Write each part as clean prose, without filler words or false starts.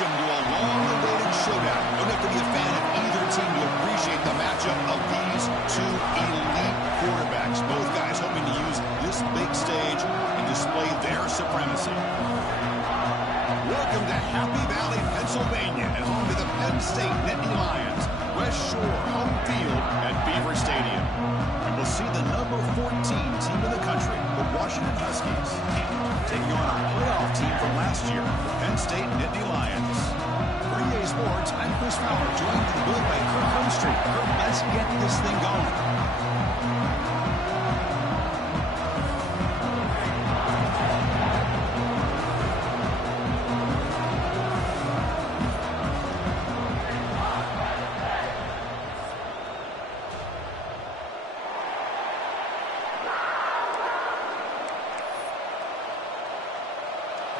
Welcome to a long-awaited showdown. You don't have to be a fan of either team to appreciate the matchup of these two elite quarterbacks. Both guys hoping to use this big stage and display their supremacy. Welcome to Happy Valley, Pennsylvania, and home to the Penn State Nittany Lions. West Shore home field at Beaver Stadium. And we'll see the number 14 team in the country, the Washington Huskies, taking on a playoff team from last year, the Penn State Nittany Lions. For EA Sports, I'm Chris Fowler, joined in the booth by Kirk Humstreet. Kirk, let's get this thing going.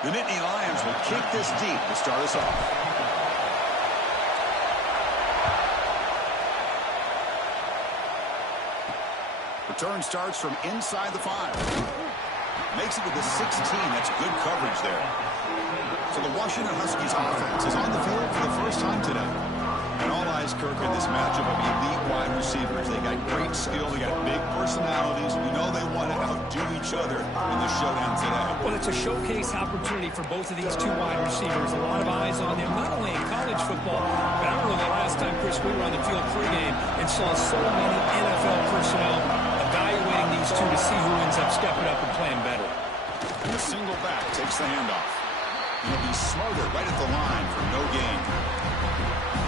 The Nittany Lions will kick this deep to start us off. Return starts from inside the 5. Makes it to the 16. That's good coverage there. So the Washington Huskies offense is on the field for the first time today. And all eyes, Kirk, in this matchup of elite wide receivers. They got great skill. They got big personalities. We know they want to outdo each other in the showdown today. Well, it's a showcase opportunity for both of these two wide receivers. A lot of eyes on them, not only in college football, but I don't know the last time, Chris, we were on the field pregame and saw so many NFL personnel evaluating these two to see who ends up stepping up and playing better. And the single back takes the handoff. He'll be smarter right at the line for no gain.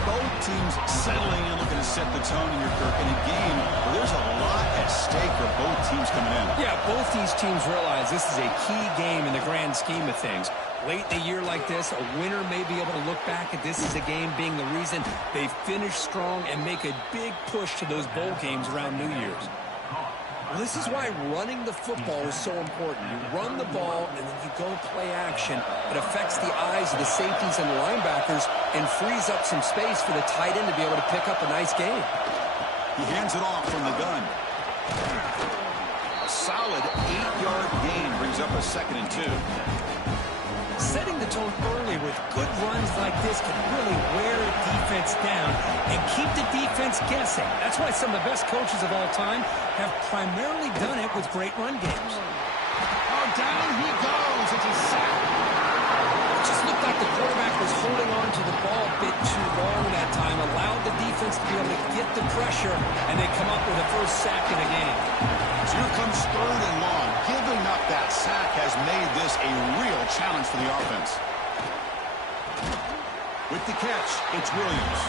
Both teams settling in, looking to set the tone in your Kirk in a game where there's a lot at stake for both teams coming in. Yeah, both these teams realize this is a key game in the grand scheme of things. Late in a year like this, a winner may be able to look back at this as a game being the reason they finish strong and make a big push to those bowl games around New Year's. Well, this is why running the football is so important. You run the ball, and then you go play action. It affects the eyes of the safeties and the linebackers and frees up some space for the tight end to be able to pick up a nice game. He hands it off from the gun. A solid 8-yard gain brings up a 2nd and 2. Setting the tone early with good runs like this can really wear a defense down and keep the defense guessing. That's why some of the best coaches of all time have primarily done it with great run games. Oh, down he goes. It's a sack. It just looked like the quarterback was holding on to the ball a bit too long that time, allowed the defense to be able to get the pressure, and they come up with a first sack in the game. So here comes 3rd and long. Giving up that sack has made this a real challenge for the offense. With the catch, it's Williams.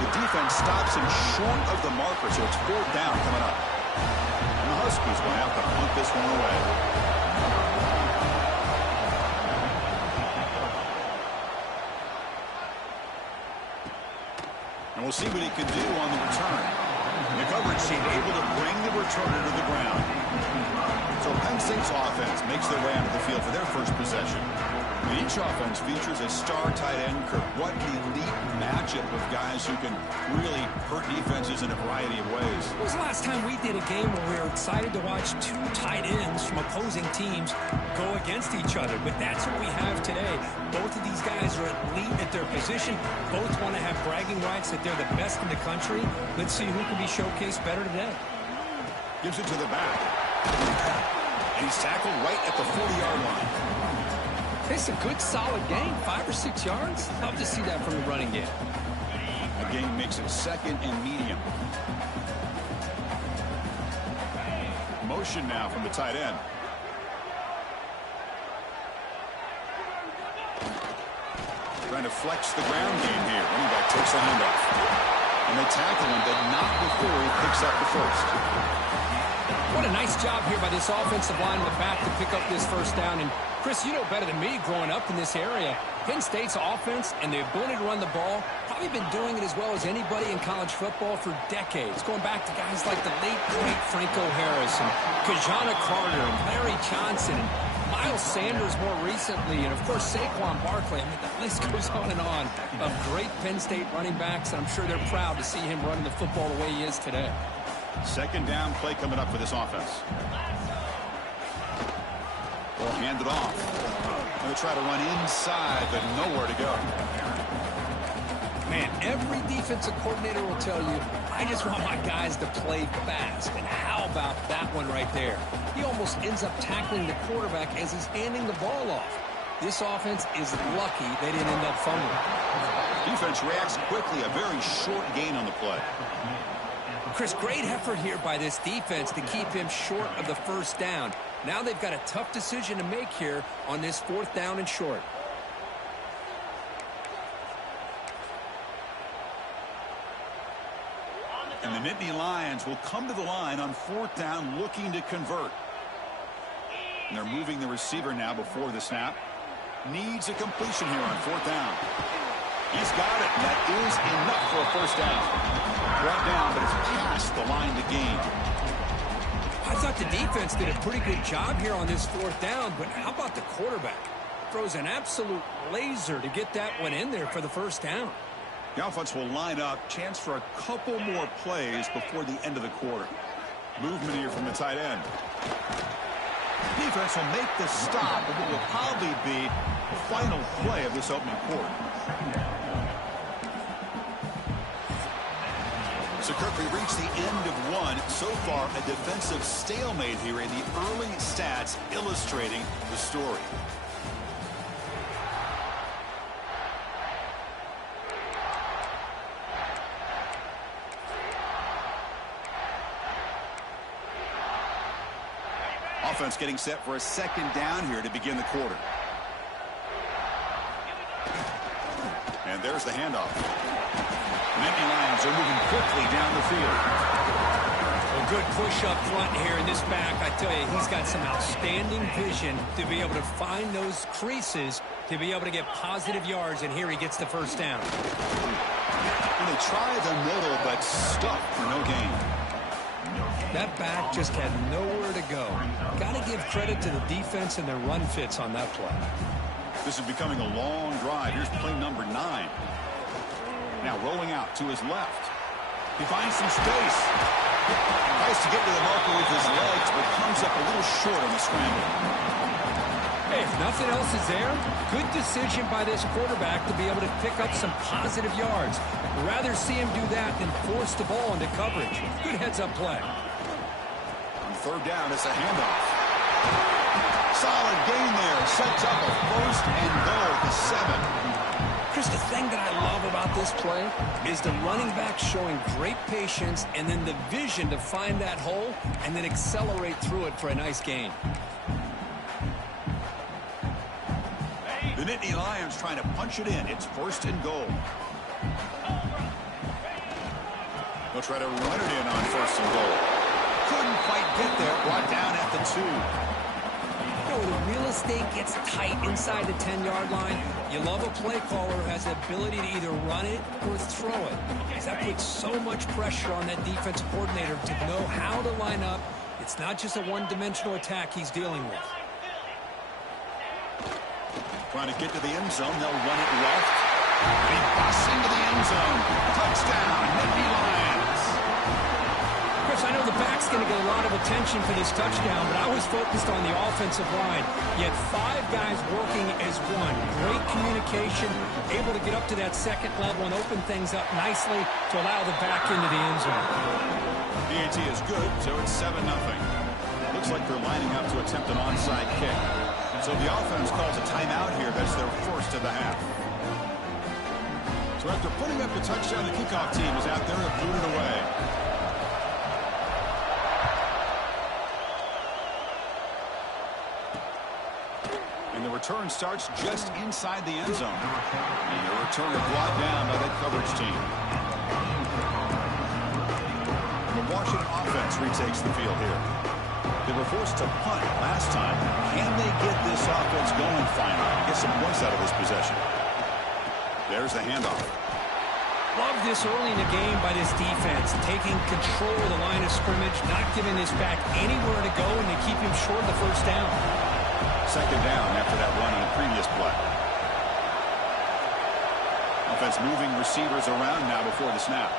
The defense stops him short of the marker, so it's 4th down coming up. And the Huskies will have to punt this one away. And we'll see what he can do on the return. The coverage team able to bring the returner to the ground. So Penn State's offense makes their way onto the field for their first possession. And each offense features a star tight end, Kirk. What an elite matchup of guys who can really hurt defenses in a variety of ways. When was the last time we did a game where we were excited to watch two tight ends from opposing teams go against each other? But that's what we have today. Both of these guys are elite at their position. Both want to have bragging rights that they're the best in the country. Let's see who can be showcased better today. Gives it to the back. And he's tackled right at the 40-yard line. It's a good, solid game. 5 or 6 yards. Love to see that from the running game. The game makes it 2nd and medium. Motion now from the tight end. Trying to flex the ground game here. Running back takes the handoff. And they tackle him, but not before he picks up the first. What a nice job here by this offensive line in the back to pick up this first down. And, Chris, you know better than me growing up in this area, Penn State's offense and the ability to run the ball probably been doing it as well as anybody in college football for decades, going back to guys like the late, great Franco Harris and Kajana Carter and Larry Johnson and Miles Sanders more recently, and, of course, Saquon Barkley. I mean, the list goes on and on of great Penn State running backs, and I'm sure they're proud to see him running the football the way he is today. 2nd down play coming up for this offense. Ball handed off. They'll try to run inside, but nowhere to go. Man, every defensive coordinator will tell you, I just want my guys to play fast. And how about that one right there? He almost ends up tackling the quarterback as he's handing the ball off. This offense is lucky they didn't end up fumbling. Defense reacts quickly, a very short gain on the play. Chris, great effort here by this defense to keep him short of the first down. Now they've got a tough decision to make here on this 4th down and short. And the Nittany Lions will come to the line on 4th down looking to convert. And they're moving the receiver now before the snap. Needs a completion here on 4th down. He's got it. That is enough for a first down. Brought down, but it's past the line to gain. I thought the defense did a pretty good job here on this 4th down, but how about the quarterback? Throws an absolute laser to get that one in there for the first down. The offense will line up. Chance for a couple more plays before the end of the quarter. Movement here from the tight end. Defense will make the stop, but it will probably be the final play of this opening quarter. So, Kirk, we reached the end of one. So far, a defensive stalemate here in the early stats illustrating the story. Offense getting set for a 2nd down here to begin the quarter. And there's the handoff. Nittany Lions are moving quickly down the field. A good push up front here in this back. I tell you, he's got some outstanding vision to be able to find those creases to be able to get positive yards, and here he gets the first down. And they try the middle, but stuck for no gain. That back just had nowhere to go. Got to give credit to the defense and their run fits on that play. This is becoming a long drive. Here's play number 9. Now rolling out to his left. He finds some space. Tries to get to the marker with his legs, but comes up a little short on the scramble. Hey, if nothing else is there, good decision by this quarterback to be able to pick up some positive yards. I'd rather see him do that than force the ball into coverage. Good heads-up play. On 3rd down, it's a handoff. Solid gain there. Sets up a 1st and goal to 7. Chris, the thing that I love about this play is the running back showing great patience and then the vision to find that hole and then accelerate through it for a nice gain. The Nittany Lions trying to punch it in. It's 1st and goal. They'll try to run it in on 1st and goal. Couldn't quite get there. Brought down at the 2. The real estate gets tight inside the 10-yard line. You love a play caller who has the ability to either run it or throw it. Because that puts so much pressure on that defensive coordinator to know how to line up. It's not just a one-dimensional attack he's dealing with. Trying to get to the end zone. They'll run it left. And he busts into the end zone. Touchdown, Nittany Lions. Chris, I know the back's going to get a lot of attention for this touchdown, but I was focused on the offensive line. You had 5 guys working as one. Great communication, able to get up to that 2nd level and open things up nicely to allow the back into the end zone. PAT is good, so it's 7-0. Looks like they're lining up to attempt an onside kick. So the offense calls a timeout here. That's their 1st of the half. So after putting up the touchdown, the kickoff team is out there to boot it away. And the return starts just inside the end zone. And the return brought down by that coverage team. The Washington offense retakes the field here. They were forced to punt last time. Can they get this offense going finally? Get some points out of this possession. There's the handoff. Love this early in the game by this defense, taking control of the line of scrimmage, not giving this back anywhere to go, and they keep him short of the first down. 2nd down after that run on a previous play. Offense moving receivers around now before the snap.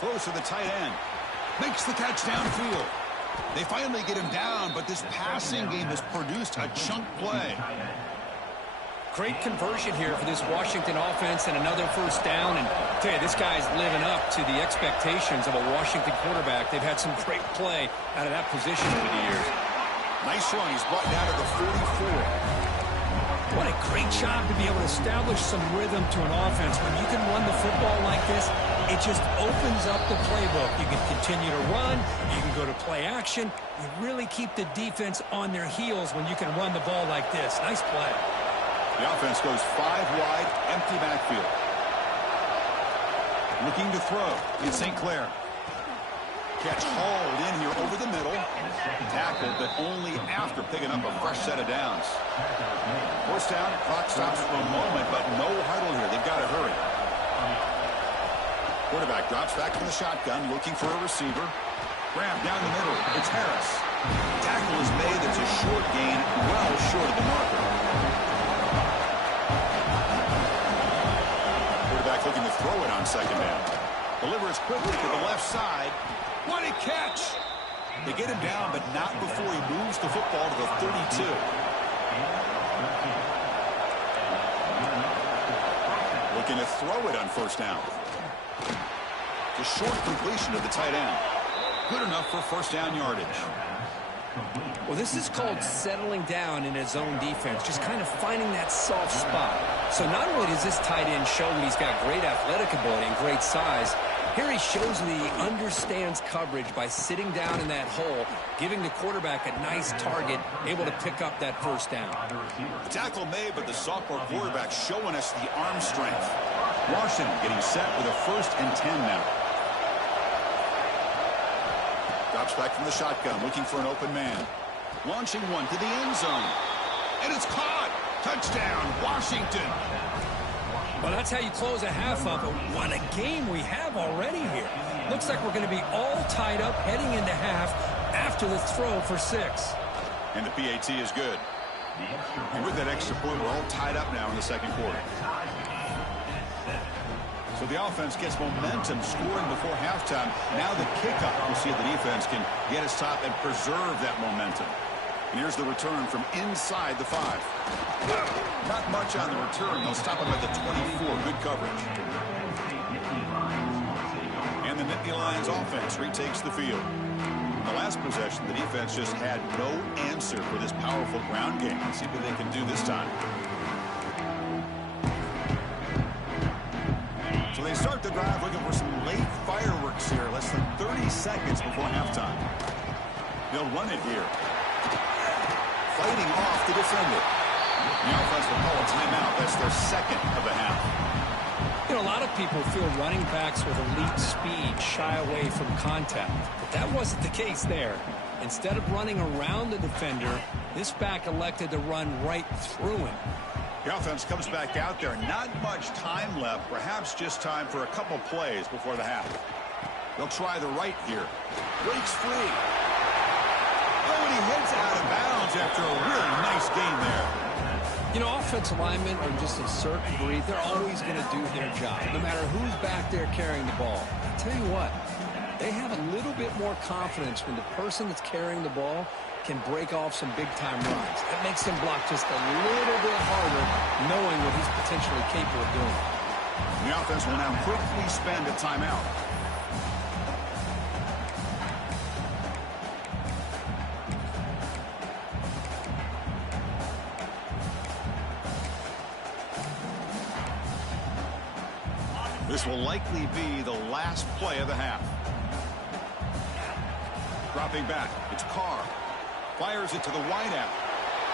Throws to the tight end. Makes the catch downfield. They finally get him down, but this passing game has produced a chunk play. Great conversion here for this Washington offense and another first down. And I tell you, this guy's living up to the expectations of a Washington quarterback. They've had some great play out of that position over the years. Nice run. He's brought down to the 44. What a great job to be able to establish some rhythm to an offense. When you can run the football like this, it just opens up the playbook. You can continue to run. You can go to play action. You really keep the defense on their heels when you can run the ball like this. Nice play. The offense goes 5 wide, empty backfield. Looking to throw in St. Clair. Catch hauled in here over the middle. Tackled, but only after picking up a fresh set of downs. First down, clock stops for a moment, but no huddle here. They've got to hurry. Quarterback drops back from the shotgun, looking for a receiver. Grab down the middle. It's Harris. Tackle is made. It's a short gain, well short of the marker. Quarterback looking to throw it on second down. Delivers quickly to the left side. What a catch! They get him down, but not before he moves the football to the 32. Looking to throw it on first down. The short completion of the tight end. Good enough for first down yardage. Well, this is called settling down in his own defense, just kind of finding that soft spot. So not only does this tight end show that he's got great athletic ability and great size, here he shows that he understands coverage by sitting down in that hole, giving the quarterback a nice target, able to pick up that first down. The tackle made, but the sophomore quarterback showing us the arm strength. Washington getting set with a 1st and 10 now. Drops back from the shotgun, looking for an open man. Launching one to the end zone. And it's caught. Touchdown, Washington. Well, that's how you close a half up. What a game we have already here. Looks like we're going to be all tied up heading into half after the throw for 6. And the PAT is good. And with that extra point, we're all tied up now in the second quarter. So the offense gets momentum scoring before halftime. Now the kickoff. We'll see if the defense can get us top and preserve that momentum. And here's the return from inside the 5. Not much on the return. They'll stop him at the 24. Good coverage. And the Nittany Lions offense retakes the field. In the last possession, the defense just had no answer for this powerful ground game. Let's see what they can do this time. So they start the drive looking for some late fireworks here. Less than 30 seconds before halftime. They'll run it here. Fighting off the defender. The offense will call a timeout. That's their second of the half. You know, a lot of people feel running backs with elite speed shy away from contact. But that wasn't the case there. Instead of running around the defender, this back elected to run right through him. The offense comes back out there. Not much time left. Perhaps just time for a couple plays before the half. They'll try the right here. Breaks free. Oh, and he heads out of bounds after a really nice gain there. You know, offensive linemen are just a certain breed. They're always going to do their job, no matter who's back there carrying the ball. I tell you what, they have a little bit more confidence when the person that's carrying the ball can break off some big-time runs. That makes him block just a little bit harder, knowing what he's potentially capable of doing. The offense will now quickly spend a timeout. This will likely be the last play of the half. Dropping back, it's Carr. Fires it to the wideout.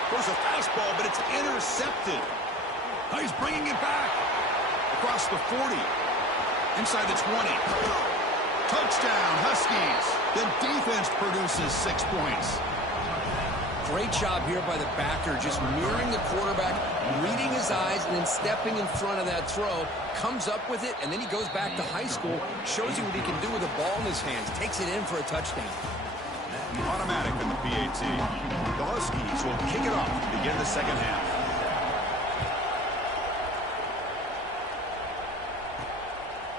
There's a fastball, but it's intercepted. Now he's bringing it back. Across the 40. Inside the 20. Touchdown, Huskies. The defense produces 6 points. Great job here by the backer, just mirroring the quarterback, reading his eyes, and then stepping in front of that throw. Comes up with it, and then he goes back to high school, shows you what he can do with the ball in his hands, takes it in for a touchdown. Automatic in the PAT. The Huskies will kick it off to begin the second half.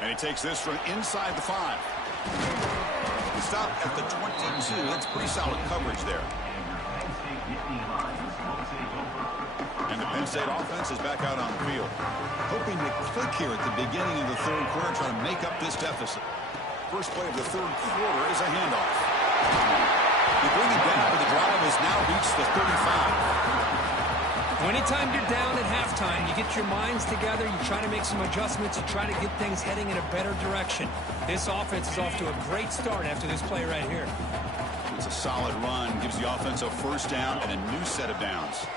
And he takes this from inside the 5. Stop at the 22. That's pretty solid coverage there. And the Penn State offense is back out on the field. Hoping to click here at the beginning of the third quarter, trying to make up this deficit. First play of the third quarter is a handoff. They bring it down, but the drive has now reached the 35. Anytime you're down at halftime, you get your minds together, you try to make some adjustments, you try to get things heading in a better direction. This offense is off to a great start after this play right here. It's a solid run, gives the offense a first down and a new set of downs.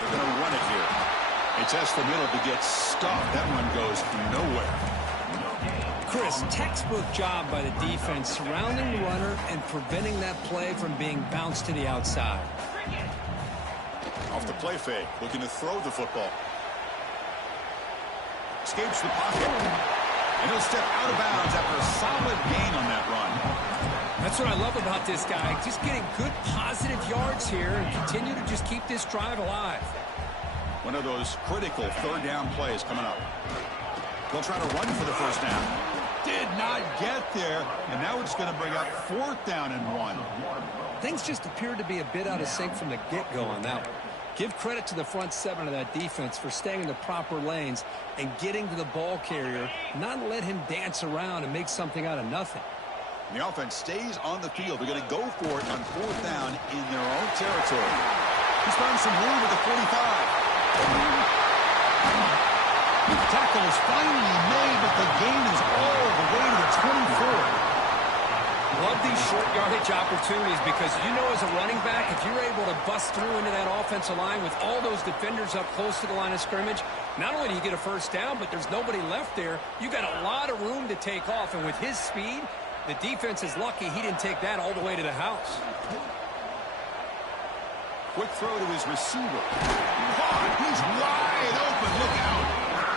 They're going to run it here. They test the middle to get stuffed. That run goes nowhere. Chris, textbook job by the defense surrounding the runner and preventing that play from being bounced to the outside. Off the play fake, looking to throw the football. Escapes the pocket. And he'll step out of bounds after a solid gain on that run. That's what I love about this guy. Just getting good positive yards here and continue to just keep this drive alive. One of those critical third down plays coming up. They'll try to run for the first down. Did not get there. And now it's going to bring up fourth down and 1. Things just appeared to be a bit out of sync from the get-go on that one. Give credit to the front seven of that defense for staying in the proper lanes and getting to the ball carrier, not let him dance around and make something out of nothing. And the offense stays on the field. They're going to go for it on fourth down in their own territory. He's found some room at the 45. Tackle is finally made, but the gain is all the way to the 24. Love these short yardage opportunities because you know as a running back, if you're able to bust through into that offensive line with all those defenders up close to the line of scrimmage, not only do you get a first down, but there's nobody left there. You got a lot of room to take off, and with his speed, the defense is lucky he didn't take that all the way to the house. Quick throw to his receiver. Caught. He's wide open. Look out.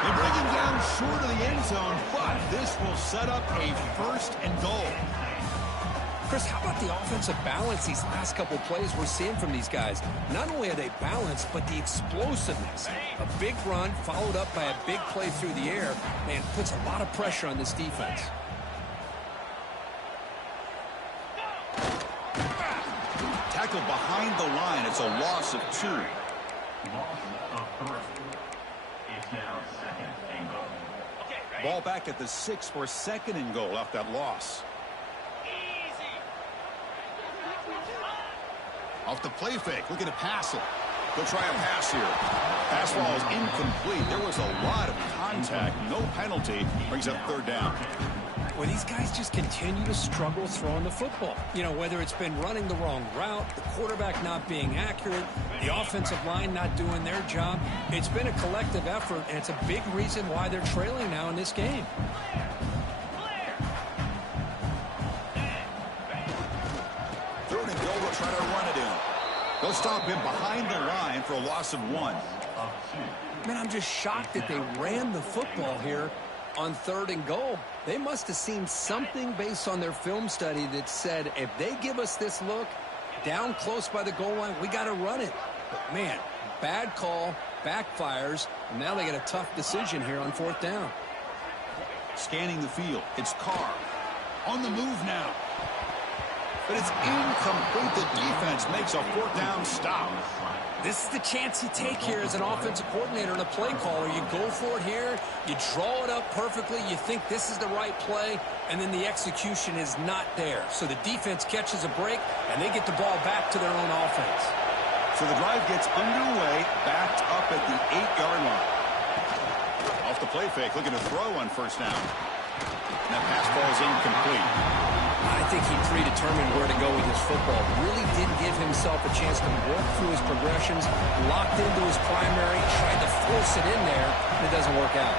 They bring him down short of the end zone, but this will set up a first and goal. Chris, how about the offensive balance these last couple plays we're seeing from these guys? Not only are they balanced, but the explosiveness. A big run followed up by a big play through the air, man, puts a lot of pressure on this defense. Tackled behind the line. It's a loss of 2. Ball back at the 6 for second and goal off that loss. Off the play fake, looking to pass it. They'll try a pass here. Pass ball is incomplete. There was a lot of contact. No penalty. Brings up third down. Well, these guys just continue to struggle throwing the football. You know, whether it's been running the wrong route, the quarterback not being accurate, the offensive line not doing their job. It's been a collective effort, and it's a big reason why they're trailing now in this game. Third and goal, they'll try to run it in. They'll stop him behind the line for a loss of 1. Man, I'm just shocked that they ran the football here on third and goal. They must have seen something based on their film study that said, if they give us this look down close by the goal line, we got to run it. But, man, bad call, backfires, and now they get a tough decision here on fourth down. Scanning the field. It's Carr. On the move now. But it's incomplete. The defense makes a fourth down stop. This is the chance you take here as an offensive coordinator and a play caller. You go for it here, you draw it up perfectly, you think this is the right play, and then the execution is not there. So the defense catches a break, and they get the ball back to their own offense. So the drive gets underway, backed up at the 8-yard line. Off the play fake, looking to throw on first down. And that pass ball is incomplete. I think he predetermined where to go with his football. Really didn't give himself a chance to work through his progressions, locked into his primary, tried to force it in there, and it doesn't work out.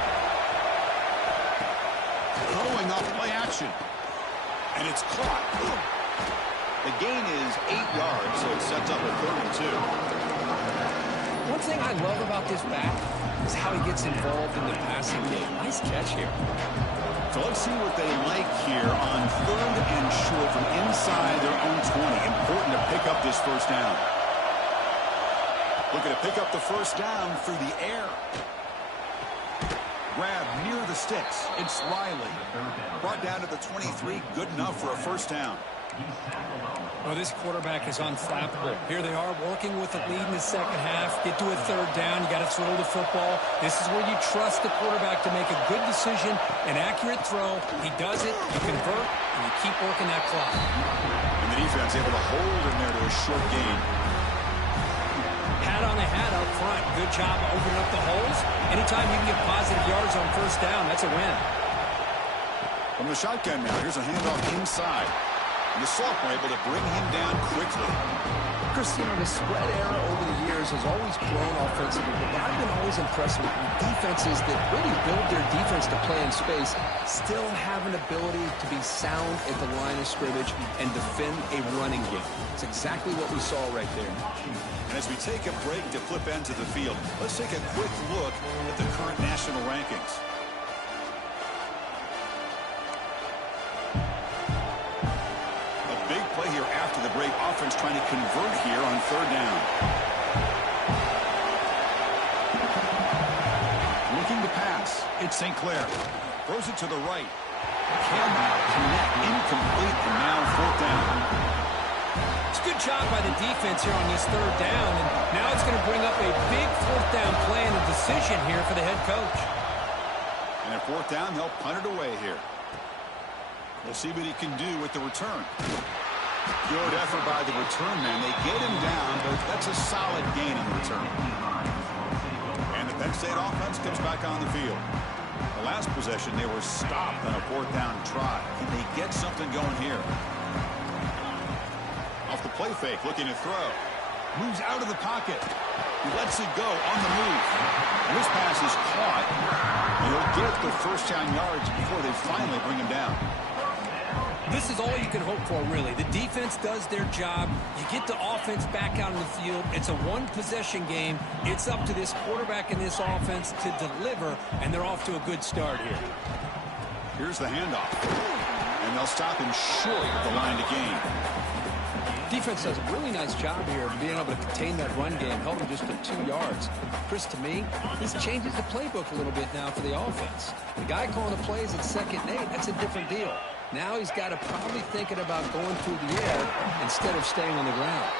Throwing off play action. And it's caught. The gain is 8 yards, so it sets up a third and 2. One thing I love about this back is how he gets involved in the passing game. Nice catch here. So let's see what they like here on third and short from inside their own 20. Important to pick up this first down. Looking to pick up the first down through the air. Grab near the sticks. It's Riley. Brought down to the 23. Good enough for a first down. Well, this quarterback is unflappable. Here they are working with the lead in the second half. Get to a third down. You got to throw the football. This is where you trust the quarterback to make a good decision, an accurate throw. He does it, you convert, and you keep working that clock. And the defense able to hold him there to a short gain. Hat on the hat up front. Good job opening up the holes. Anytime you can get positive yards on first down, that's a win. From the shotgun now, here's a handoff inside. And the sophomore able to bring him down quickly. Chris, the spread era over the years has always grown offensively, but I've been always impressed with defenses that really build their defense to play in space, still have an ability to be sound at the line of scrimmage and defend a running game. It's exactly what we saw right there. And as we take a break to flip ends of the field, let's take a quick look at the current national rankings. Play here after the break. Offense trying to convert here on third down. Looking to pass. It's St. Clair. Throws it to the right. Cannot connect. Incomplete. And now fourth down. It's a good job by the defense here on this third down. And now it's going to bring up a big fourth down play and a decision here for the head coach. And at fourth down, they'll punt it away here. We'll see what he can do with the return. Good effort by the return man. They get him down, but that's a solid gain in the return. And the Penn State offense comes back on the field. The last possession, they were stopped on a fourth down try. Can they get something going here? Off the play fake, looking to throw. Moves out of the pocket. He lets it go on the move. And this pass is caught. And he'll get the first down yards before they finally bring him down. This is all you can hope for, really. The defense does their job. You get the offense back out on the field. It's a one-possession game. It's up to this quarterback and this offense to deliver, and they're off to a good start here. Here's the handoff. And they'll stop him short of the line to gain. Defense does a really nice job here of being able to contain that run game, held him just to 2 yards. Chris, to me, this changes the playbook a little bit now for the offense. The guy calling the plays at 2nd and 8, that's a different deal. Now he's got to probably thinking about going through the air instead of staying on the ground.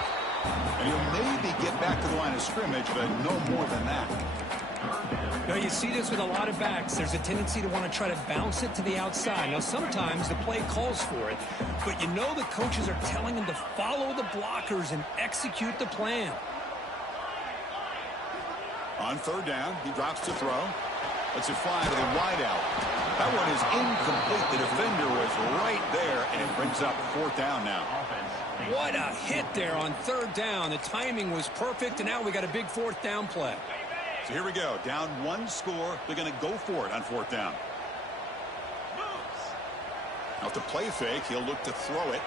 And he'll maybe get back to the line of scrimmage, but no more than that. Now, you see this with a lot of backs. There's a tendency to want to try to bounce it to the outside. Now, sometimes the play calls for it, but you know the coaches are telling him to follow the blockers and execute the plan. On third down, he drops to throw. Lets it fly to the wideout. That one is incomplete. The defender was right there, and it brings up fourth down now. What a hit there on third down. The timing was perfect, and now we got a big fourth down play. So here we go. Down one score. They're going to go for it on fourth down. Off the play fake, he'll look to throw it.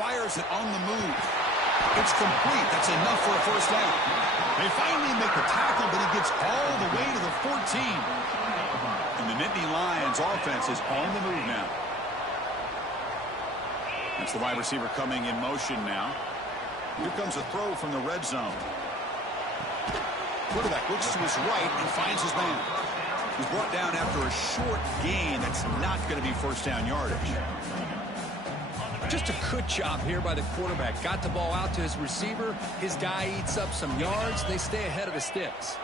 Fires it on the move. It's complete. That's enough for a first down. They finally make the tackle, but he gets all the way to the 14. And the Nittany Lions offense is on the move now. That's the wide receiver coming in motion now. Here comes a throw from the red zone. Quarterback looks to his right and finds his man. He's brought down after a short gain. That's not going to be first down yardage. Just a good job here by the quarterback. Got the ball out to his receiver. His guy eats up some yards. They stay ahead of the sticks.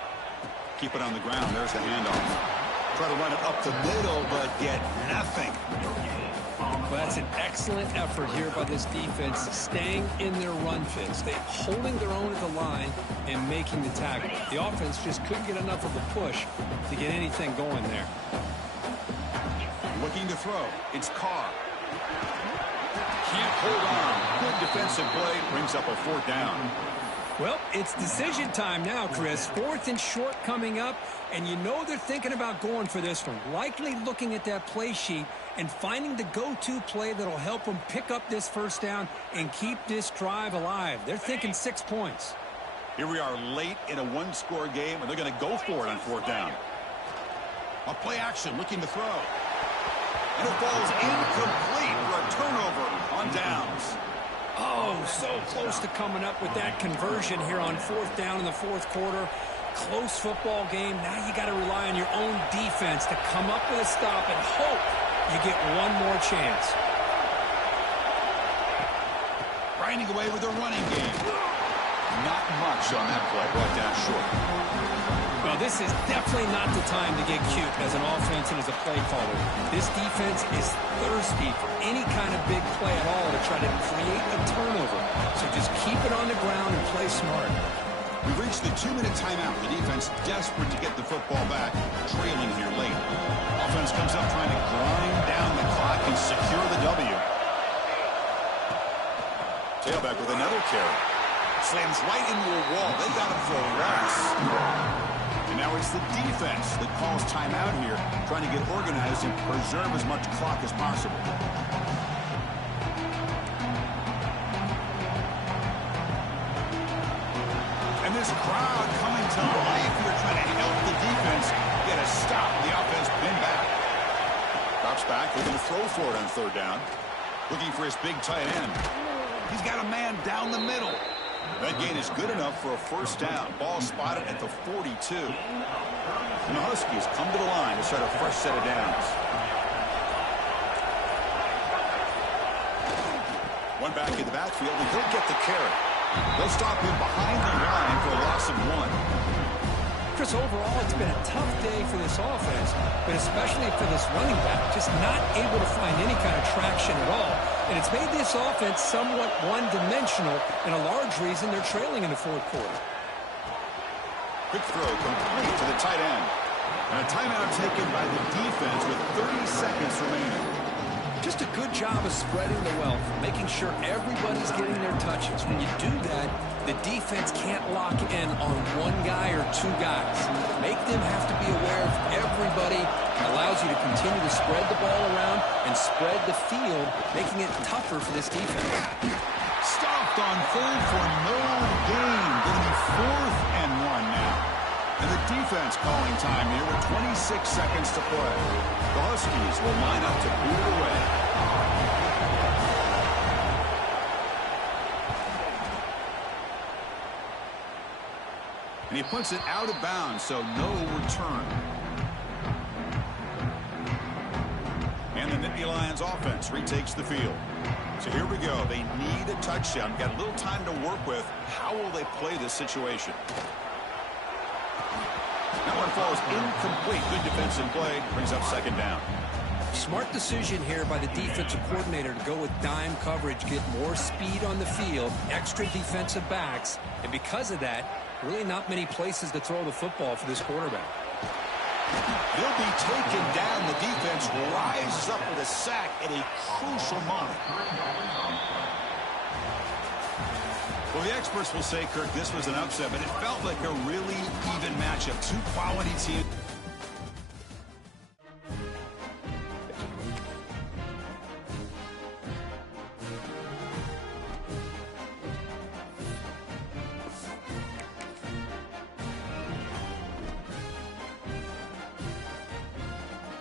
Keep it on the ground. There's the handoff. Try to run it up the middle, but get nothing. Well, that's an excellent effort here by this defense, staying in their run fits. They're holding their own at the line and making the tackle. The offense just couldn't get enough of a push to get anything going there. Looking to throw. It's Carr. Can't hold on. Good defensive play. Brings up a fourth down. Well, it's decision time now, Chris. 4th and short coming up, and you know they're thinking about going for this one. Likely looking at that play sheet and finding the go-to play that'll help them pick up this first down and keep this drive alive. They're thinking 6 points. Here we are late in a one-score game, and they're going to go for it on fourth down. A play action, looking to throw. And it falls incomplete for a turnover on downs. Oh, so close to coming up with that conversion here on fourth down in the fourth quarter. Close football game. Now you got to rely on your own defense to come up with a stop and hope you get one more chance. grinding away with a running game. Not much on that play, brought down short. Well, this is definitely not the time to get cute as an offense and as a play caller. This defense is thirsty for any kind of big play at all to try to create a turnover. So just keep it on the ground and play smart. We've reached the 2-minute timeout. The defense desperate to get the football back, trailing here late. Offense comes up trying to grind down the clock and secure the W. Tailback with another carry. Slams right into a wall. They got him for a loss. And now it's the defense that calls timeout here, trying to get organized and preserve as much clock as possible. And this crowd coming to life here, trying to help the defense get a stop. The offense pinned back. Drops back, looking to throw for it on third down. Looking for his big tight end. He's got a man down the middle. That gain is good enough for a first down. Ball spotted at the 42. And the Huskies come to the line to start a fresh set of downs. One back in the backfield, and he'll get the carry. They'll stop him behind the line for a loss of 1. Chris, overall, it's been a tough day for this offense, but especially for this running back, just not able to find any kind of traction at all. And it's made this offense somewhat one-dimensional, and a large reason they're trailing in the fourth quarter. Quick throw complete to the tight end. And a timeout taken by the defense with 30 seconds remaining. Just a good job of spreading the wealth, making sure everybody's getting their touches. When you do that, the defense can't lock in on one guy or two guys. Make them have to be aware of everybody. It allows you to continue to spread the ball around and spread the field, making it tougher for this defense. Stopped on third for no gain. Going to be 4th and 1 now. And the defense calling time here with 26 seconds to play. The Huskies will line up to boot it away. And he puts it out of bounds, so no return. And the Nittany Lions offense retakes the field. So here we go. They need a touchdown. Got a little time to work with. How will they play this situation? That one falls incomplete. Good defensive play. Brings up second down. Smart decision here by the defensive coordinator to go with dime coverage, get more speed on the field, extra defensive backs, and because of that, really not many places to throw the football for this quarterback. He'll be taken down. The defense rises up with a sack at a crucial moment. Well, the experts will say, Kirk, this was an upset, but it felt like a really even matchup. Two quality teams.